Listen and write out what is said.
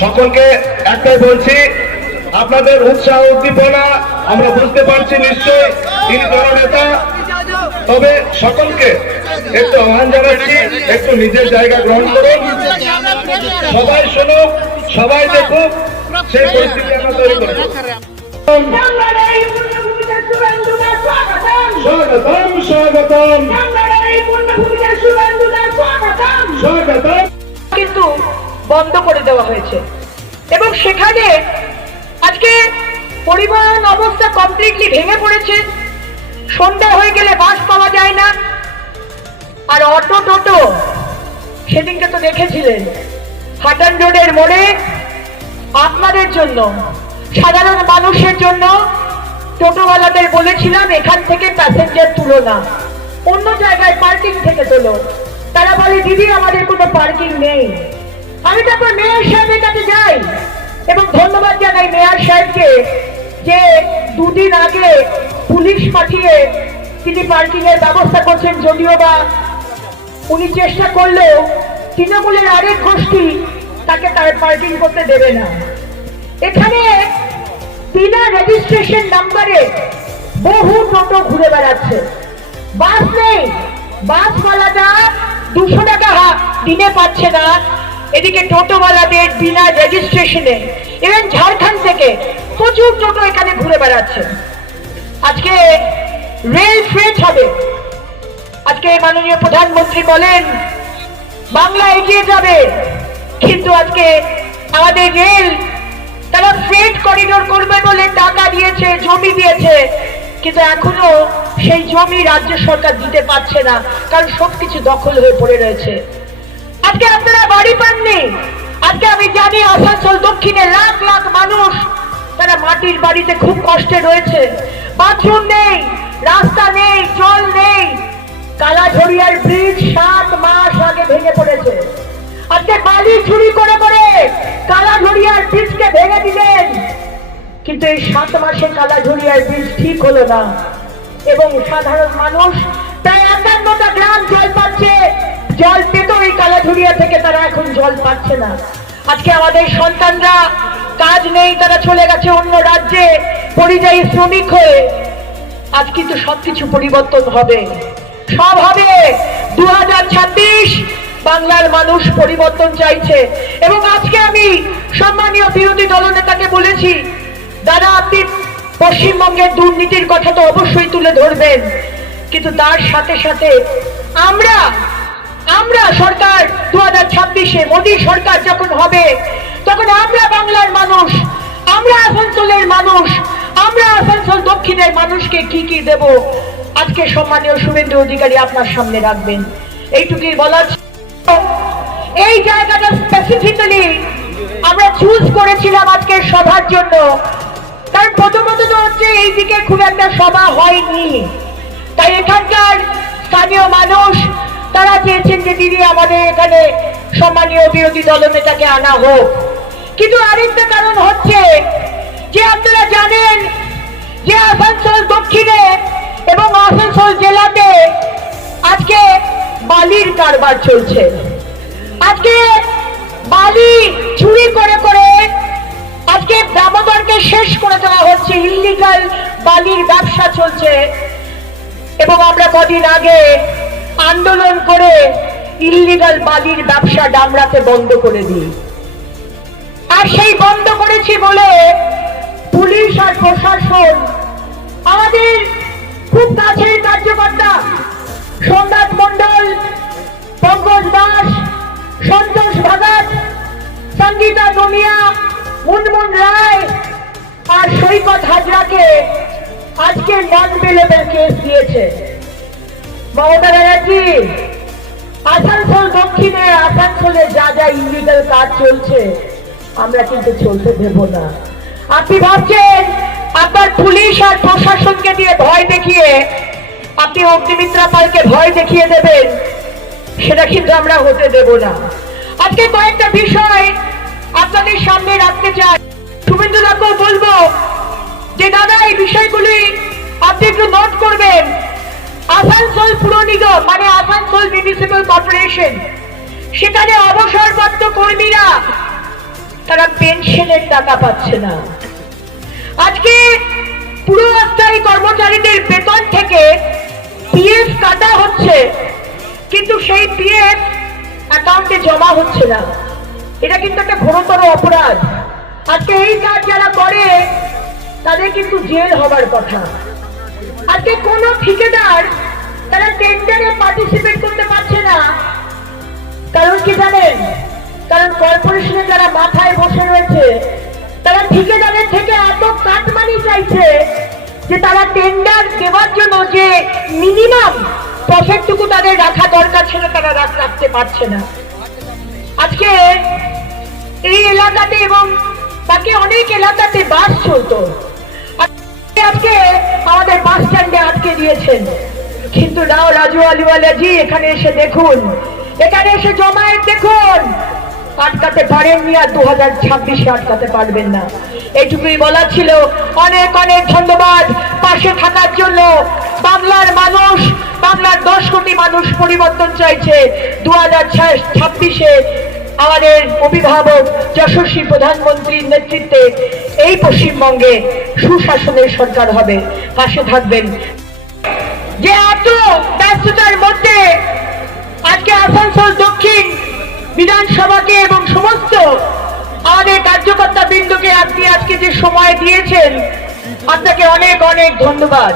সকলকে একটাই বলছি, আপনাদের উৎসাহ উদ্দীপনা আমরা বুঝতে পারছি, নিশ্চয়ই তিনি জননেতা। তবে সকলকে একটু আহ্বান জানাচ্ছি, একটু নিজের জায়গা গ্রহণ করুন, সবাই শুনুক, সবাই দেখুক, সেই পরিস্থিতি আমরা তৈরি করব। স্বাগতম স্বাগতম স্বাগতম। কিন্তু বন্ধ করে দেওয়া হয়েছে এবং সেখানে আজকে পরিবহন অবস্থা কমপ্লিটলি ভেঙে পড়েছে। সন্ধ্যা হয়ে গেলে বাস পাওয়া যায় না, আর অটো টোটো সেদিনকে তো দেখেছিলেন হাটান রোডের মোড়ে আপনাদের জন্য, সাধারণ মানুষের জন্য টোটোওয়ালাদের বলেছিলাম এখান থেকে প্যাসেঞ্জার তুলো না, অন্য জায়গায় পার্কিং থেকে তোলো। তারা বলে দিদি আমাদের কোনো পার্কিং নেই। আমি তারপর মেয়র সাহেবের কাছে যাই এবং ধন্যবাদ জানাই মেয়র সাহেবকে যে দুদিন আগে পুলিশ পাঠিয়ে তিনি পার্কিং এর ব্যবস্থা করছেন। যদিও বা উনি চেষ্টা করলেও তৃণমূলের আরেক গোষ্ঠী তাকে তার পার্কিং করতে দেবে না। এখানে বিনা রেজিস্ট্রেশন নাম্বারে বহু টোটো ঘুরে বেড়াচ্ছে, বাস নেই, বাসওয়ালাটা 200 টাকা দিনে পাচ্ছে না, এদিকে টোটোওয়ালাদের বিনা রেজিস্ট্রেশনে ইভেন ঝাড়খণ্ড থেকে প্রচুর টোটো এখানে ঘুরে বেড়াচ্ছে। আজকে রেল ফ্রেট হবে। আজকে মাননীয় প্রধানমন্ত্রী বলেন বাংলা এগিয়ে যাবে, কিন্তু আজকে আমাদের রেল তারা ফ্রেট করিডোর করবে বলে টাকা দিয়েছে, জমি দিয়েছে, কিন্তু এখনো সেই জমি রাজ্য সরকার দিতে পারছে না, কারণ সবকিছু দখল হয়ে পড়ে রয়েছে। আজকে আপনারা বাড়ি পাননি। আজকে আমি জানি আসানসোল দক্ষিণে লাখ লাখ মানুষ তারা মাটির বাড়িতে খুব কষ্টে রয়েছে, বাথরুম নেই, রাস্তা নেই, জল নেই। কালাঝড়িয়ার ব্রিজ 7 মাস আগে ভেঙে পড়েছে। আজকে বালি চুরি করে করে কালাঝড়িয়ার ব্রিজকে ভেঙে দিলেন, কিন্তু এই 7 মাসে কালাঝড়িয়ার ব্রিজ ঠিক হলো না এবং সাধারণ মানুষ প্রায় 51টা গ্রাম জল পাচ্ছে। জল পেত এই কালাঝড়িয়া থেকে, তারা এখন জল পাচ্ছে না। আজকে আমাদের সন্তানরা কাজ নেই, তারা চলে গেছে অন্য রাজ্যে পরিযায়ী শ্রমিক হয়ে। আজ কিন্তু সবকিছু পরিবর্তন হবে, সব হবে। 2026 বাংলার মানুষ পরিবর্তন চাইছে এবং আজকে আমি সম্মানীয় বিরোধী দলনেতাকে বলেছি, দাদা আপনি পশ্চিমবঙ্গের দুর্নীতির কথা তো অবশ্যই তুলে ধরবেন, কিন্তু তার সাথে সাথে আমরা সরকার 2026-এ মোদী সরকার যখন হবে তখন আমরা বাংলার মানুষ, আমরা আসানসোলের মানুষ, আমরা আসানসোল দক্ষিণের মানুষকে কি কি দেব, আজকে সম্মানীয় শুভেন্দু অধিকারী আপনার সামনে রাখবেন। এইটুকুই বলার। এই জায়গাটা স্পেসিফিক্যালি আমরা চুজ করেছিলাম আজকের সভার জন্য, কারণ প্রথমত তো হচ্ছে এইদিকে খুব একটা সভা হয়নি, তাই এখানকার স্থানীয় মানুষ তারা চেয়েছেন যে দিদি আমাদের এখানে সম্মানীয় বিরোধী দলনেতাকে আনা হোক। কিন্তু আরেকটা কারণ হচ্ছে যে আপনারা জানেন যে আসানসোল দক্ষিণে এবং আসানসোল জেলাতে আজকে বালির কারবার চলছে। আজকে বালি চুরি করে করে আজকে দামোদরকে শেষ করে দেওয়া হচ্ছে, ইল্লিগাল বালির ব্যবসা চলছে এবং আমরা কদিন আগে আন্দোলন করে ইল্লিগাল বালির ব্যবসা ডামরাতে বন্ধ করে দিই। আর সেই বন্ধ করেছি বলে পুলিশ আর প্রশাসন আমাদের খুব কাছের কার্যকর্তা সোমনাথ মন্ডল, পঙ্কজ দাস, সন্তোষ ভাগাত, সঙ্গীতা নোনিয়া, মুনমুন রায় আর সৈকত হাজরাকে আজকে নন বেলেবল কেস দিয়েছে। মমতা ব্যানার্জি, আসানসোল দক্ষিণে আসানসোলে যা যা ইলিগাল কাজ চলছে আমরা কিন্তু চলতে দেব না। আপনি ভাবছেন আপনার পুলিশ আর প্রশাসনকে দিয়ে ভয় দেখিয়ে আপনি অগ্নিমিত্রা পালকে ভয় দেখিয়ে দেবেন, সেটা কিন্তু আমরা হতে দেব না। আজকে কয়েকটা বিষয় আপনাদের সামনে রাখতে চাই। শুভেন্দুদাকেও বলবো যে দাদা এই বিষয়গুলি আপনি একটু নোট করবেন। আসানসোল পুর নিগম মানে আসানসোল মিউনিসিপ্যাল কর্পোরেশন, সেখানে অবসরপ্রাপ্ত কর্মীরা তারা পেনশনের টাকা পাচ্ছে না। আজকে পুরো অস্থায়ী কর্মচারীদের বেতন থেকে পিএফ কাটা হচ্ছে, কিন্তু সেই পিএফ অ্যাকাউন্টে জমা হচ্ছে না। এটা কিন্তু একটা ঘোরতর অপরাধ। আজকে এই কাজ যারা করে তাদের কিন্তু জেল হবার কথা। আজকে কোনো ঠিকাদার তারা টেন্ডারে পার্টিসিপেট করতে পারছে না। কারণ কি জানেন? কারণ কর্পোরেশনে যারা মাথায় বসে রয়েছে তারা ঠিকাদারের থেকে এত কাটমানি চাইছে যে তারা টেন্ডার দেওয়ার জন্য যে মিনিমাম প্রফিটটুকু তাদের রাখা দরকার ছিল তারা রাখতে পারছে না। আজকে এই এলাকাতে এবং বাকি অনেক এলাকাতে বাস চলতো, আজকে আমাদের বাস স্ট্যান্ডে আটকে দিয়েছেন। কিন্তু নাও রাজু আলিওয়ালাজি, এখানে এসে দেখুন, এখানে এসে জমায়েত দেখুন, আটকাতে পারেননি, আর 2026-এ আটকাতে পারবেন না। এইটুকুই বলার ছিল। অনেক অনেক ধন্যবাদ পাশে থাকার জন্য। বাংলার মানুষ, বাংলার 10 কোটি মানুষ পরিবর্তন চাইছে। 2026-এ আমাদের অভিভাবক যশস্বী প্রধানমন্ত্রীর নেতৃত্বে এই পশ্চিমবঙ্গে সুশাসনের সরকার হবে। পাশে থাকবেন। যে এত ব্যস্ততার মধ্যে আজকে আসানসোল দক্ষিণ বিধানসভাকে এবং সমস্ত আমাদের কার্যকর্তা বৃন্দকে আপনি আজকে যে সময় দিয়েছেন, আপনাকে অনেক অনেক ধন্যবাদ।